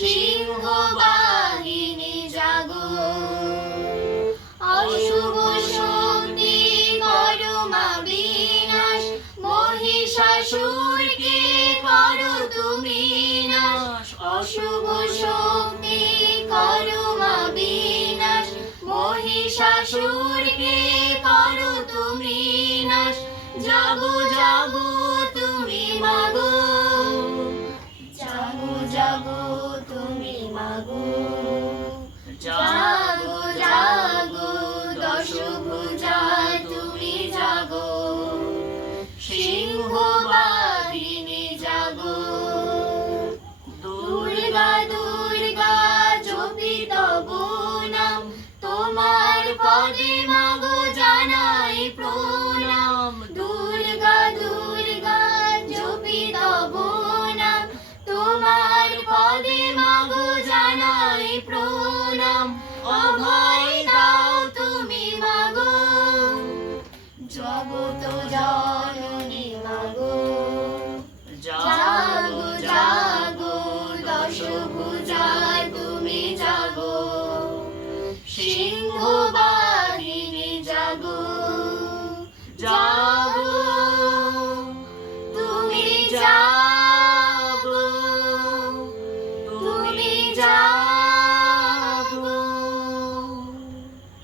সিংহ বাহিনী জাগো। অশুভ শক্তি করমা বিনাশ, মহিষাসুরকে করো তুমি নাশ। অশুভ শক্তি করমা বিনাশ, মহিষাসুরকে করো মাগো জানাই প্রণাম। দুর্গা দুর্গা, জপি তব নাম তোমার পদে মাগো জানাই প্রণাম। অভয় দাও তুমি মাগো। জগত জননী মাগো। জাগো জাগো, দশ ভুজায়। 张。